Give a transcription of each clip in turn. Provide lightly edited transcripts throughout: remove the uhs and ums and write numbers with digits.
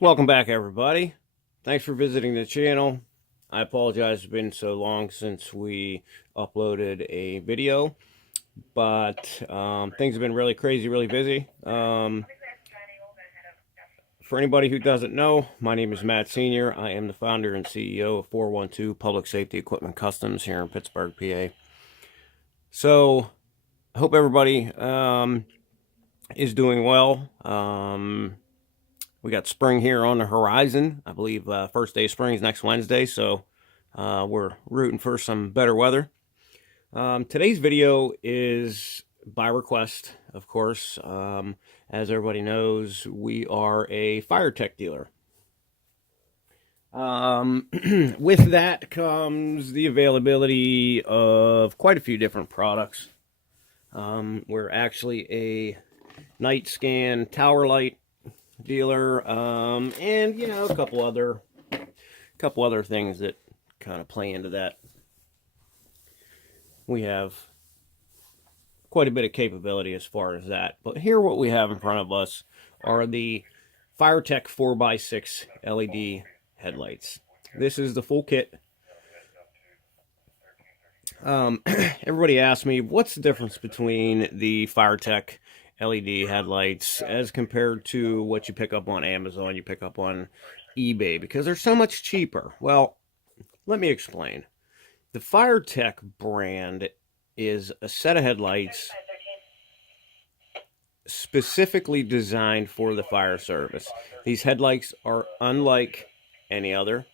Welcome back, everybody. Thanks for visiting the channel. I apologize, it's been so long since we uploaded a video, but things have been really crazy, really busy. For anybody who doesn't know, my name is Matt Sr. I am the founder and CEO of 412 Public Safety Equipment Customs here in Pittsburgh, PA. So, I hope everybody is doing well. We got spring here on the horizon. I believe first day of spring is next Wednesday, so we're rooting for some better weather. Today's video is by request, of course. As everybody knows, we are a FireTech dealer. With that comes the availability of quite a few different products. We're actually a night scan tower light dealer, and you know, a couple other things that kind of play into that. We have quite a bit of capability as far as that. But here, what we have in front of us are the FireTech 4x6 LED headlights. This is the full kit. Everybody asks me, what's the difference between the FireTech LED headlights as compared to what you pick up on Amazon, you pick up on eBay, because they're so much cheaper? Well, let me explain. The FireTech brand is a set of headlights specifically designed for the fire service. These headlights are unlike any other.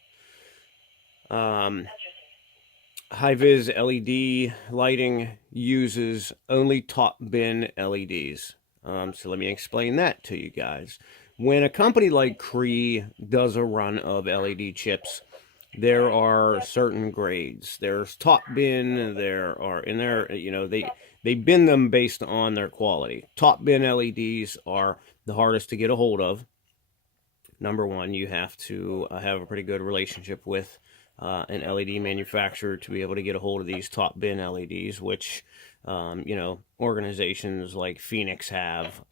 High-vis LED lighting uses only top bin LEDs. So let me explain that to you guys. When a company like Cree does a run of LED chips, there are certain grades. There's top bin, there are, in there, you know, they bin them based on their quality. Top bin LEDs are the hardest to get a hold of. Number one, you have to have a pretty good relationship with an LED manufacturer to be able to get a hold of these top bin LEDs, which, you know, organizations like Phoenix have,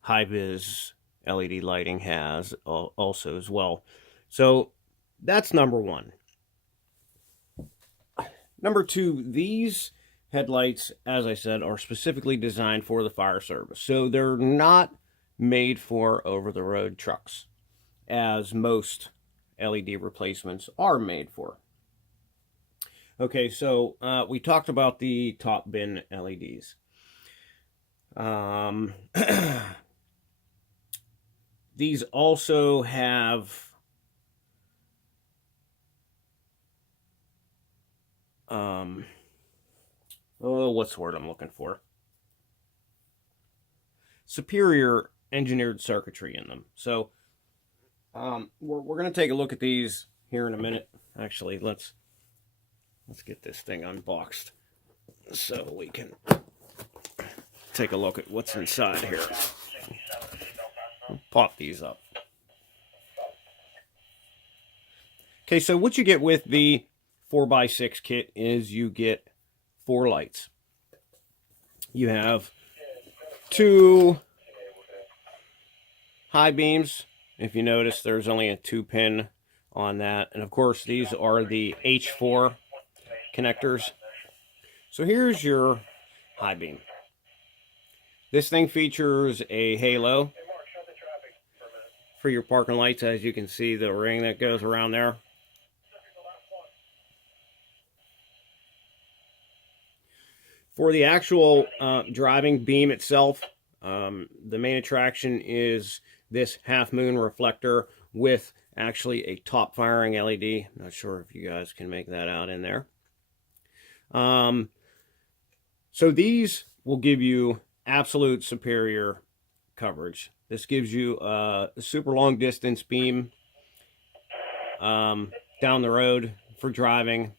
high-vis LED lighting has also as well. So that's number one. Number two, these headlights, as I said, are specifically designed for the fire service. So they're not made for over-the-road trucks, as most LED replacements are made for. Okay, so we talked about the top bin LEDs. These also have what's the word I'm looking for? Superior engineered circuitry in them. So we're going to take a look at these here in a minute. Actually, let's get this thing unboxed so we can take a look at what's inside here. We'll pop these up. Okay, so what you get with the 4x6 kit is you get 4 lights. You have 2 high beams. If you notice, there's only a 2-pin on that. And of course, these are the H4 connectors. So here's your high beam. This thing features a halo for your parking lights. As you can see, the ring that goes around there. For the actual driving beam itself, the main attraction is this half moon reflector with actually a top firing LED. Not sure if you guys can make that out in there. So these will give you absolute superior coverage. This gives you a super long distance beam down the road for driving.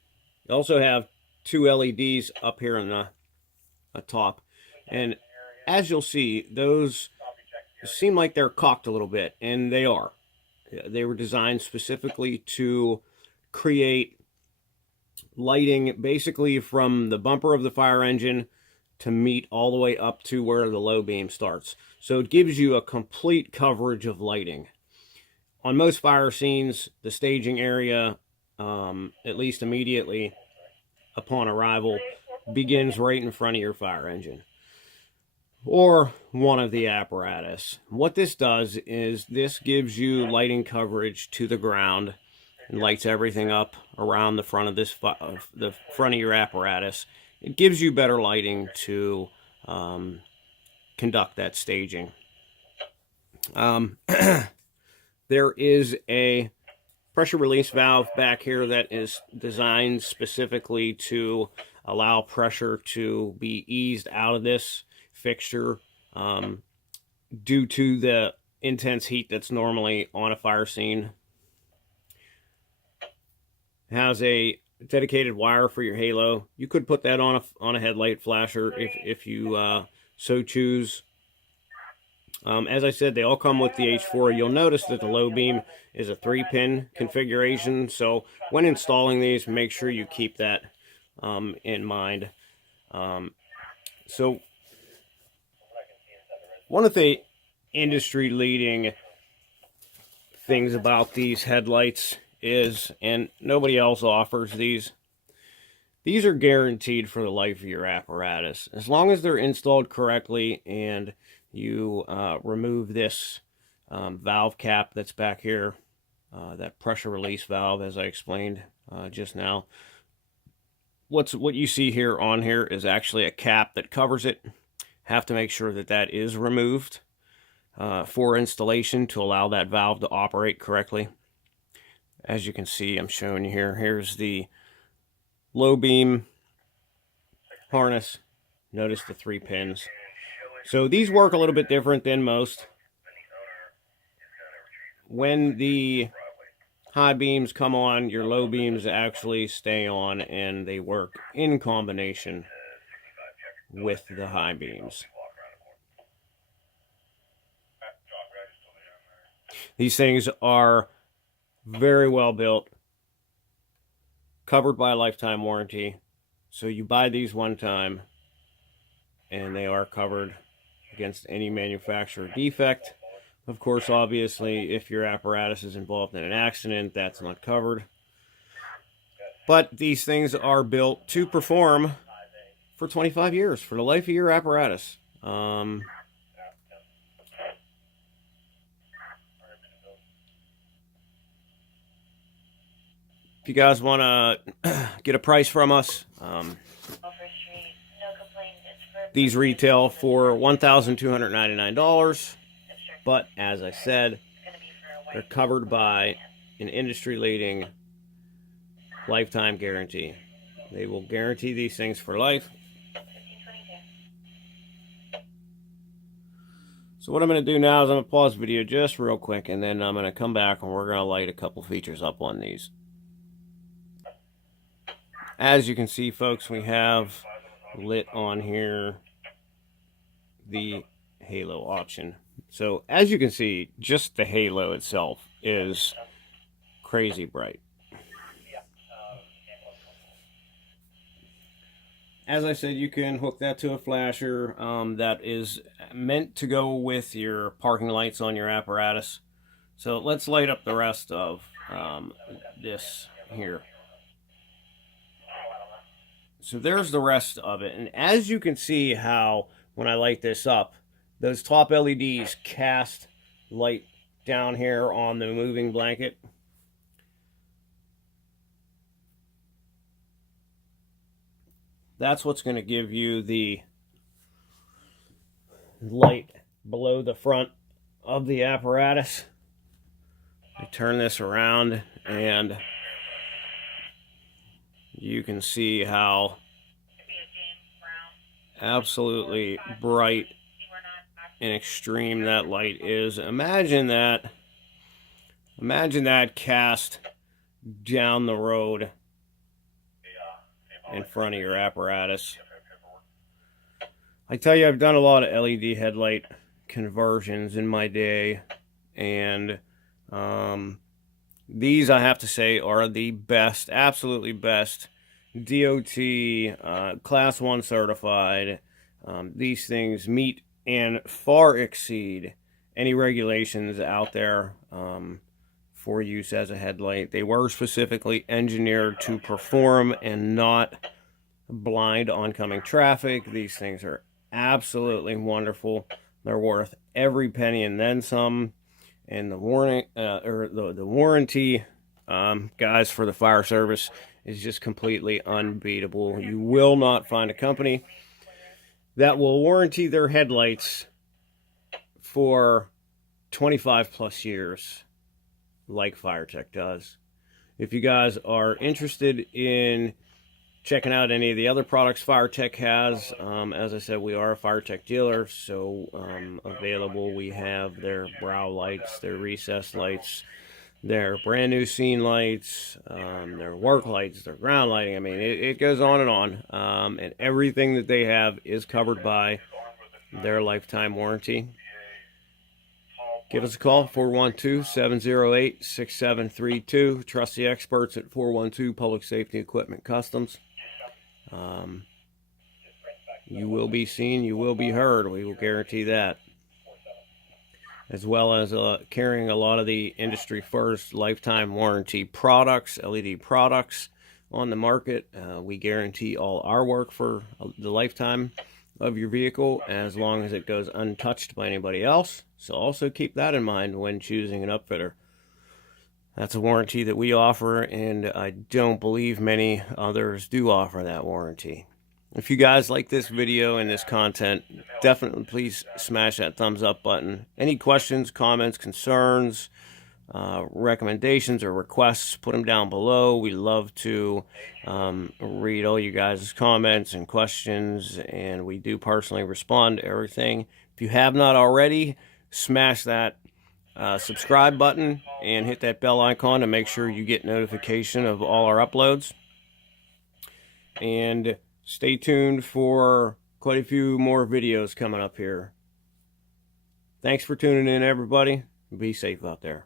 You also have 2 LEDs up here in the top, and as you'll see, those seem like they're cocked a little bit, and they are. They were designed specifically to create lighting basically from the bumper of the fire engine to meet all the way up to where the low beam starts. So it gives you a complete coverage of lighting on most fire scenes, the staging area, at least immediately upon arrival, begins right in front of your fire engine or one of the apparatus. What this does is this gives you lighting coverage to the ground and lights everything up around the front of the front of your apparatus. It gives you better lighting to conduct that staging. There is a pressure release valve back here that is designed specifically to allow pressure to be eased out of this fixture due to the intense heat that's normally on a fire scene. It has a dedicated wire for your halo. You could put that on a headlight flasher if you so choose. As I said, they all come with the H4. You'll notice that the low beam is a 3-pin configuration. So when installing these, make sure you keep that in mind. So one of the industry-leading things about these headlights is, and nobody else offers these are guaranteed for the life of your apparatus. As long as they're installed correctly and you remove this valve cap that's back here, that pressure release valve, as I explained just now. What you see here on here is actually a cap that covers it. Have to make sure that that is removed for installation to allow that valve to operate correctly. As you can see, I'm showing you here. Here's the low beam harness. Notice the 3 pins. So these work a little bit different than most. When the high beams come on, your low beams actually stay on, and they work in combination with the high beams. These things are very well built, covered by a lifetime warranty. So you buy these one time and they are covered against any manufacturer defect. Of course, obviously, if your apparatus is involved in an accident, that's not covered. But these things are built to perform for 25 years, for the life of your apparatus. If you guys want to get a price from us, these retail for $1,299. But as I said, they're covered by an industry-leading lifetime guarantee. They will guarantee these things for life. So what I'm going to do now is I'm going to pause the video just real quick, and then I'm going to come back and we're going to light a couple features up on these. As you can see, folks, we have lit on here the halo option. So as you can see, just the halo itself is crazy bright. As I said, you can hook that to a flasher that is meant to go with your parking lights on your apparatus. So let's light up the rest of this here. So there's the rest of it. And as you can see how, when I light this up, those top LEDs cast light down here on the moving blanket. That's what's going to give you the light below the front of the apparatus. I turn this around and you can see how absolutely bright and extreme that light is. Imagine that cast down the road in front of your apparatus. I tell you, I've done a lot of LED headlight conversions in my day, and these, I have to say, are the best, absolutely best, DOT, Class 1 certified. These things meet and far exceed any regulations out there. for use as a headlight. They were specifically engineered to perform and not blind oncoming traffic. These things are absolutely wonderful. They're worth every penny and then some. And the warning the warranty, guys, for the fire service is just completely unbeatable. You will not find a company that will warranty their headlights for 25 plus years like FireTech does. If you guys are interested in checking out any of the other products FireTech has, as I said, we are a FireTech dealer, so available. We have their brow lights, their recessed lights, their brand new scene lights, their work lights, their ground lighting. I mean, it goes on, and everything that they have is covered by their lifetime warranty. Give us a call, 412-708-6732. Trust the experts at 412 Public Safety Equipment Customs. You will be seen, you will be heard. We will guarantee that. As well as carrying a lot of the industry first lifetime warranty products, LED products on the market. We guarantee all our work for the lifetime of your vehicle as long as it goes untouched by anybody else. So also keep that in mind when choosing an upfitter. That's a warranty that we offer, and I don't believe many others do offer that warranty. If you guys like this video and this content, definitely please smash that thumbs up button. Any questions, comments, concerns, recommendations, or requests, put them down below. We love to read all you guys' comments and questions, and we do personally respond to everything. If you have not already, smash that subscribe button and hit that bell icon to make sure you get notification of all our uploads. And stay tuned for quite a few more videos coming up here. Thanks for tuning in, everybody. Be safe out there.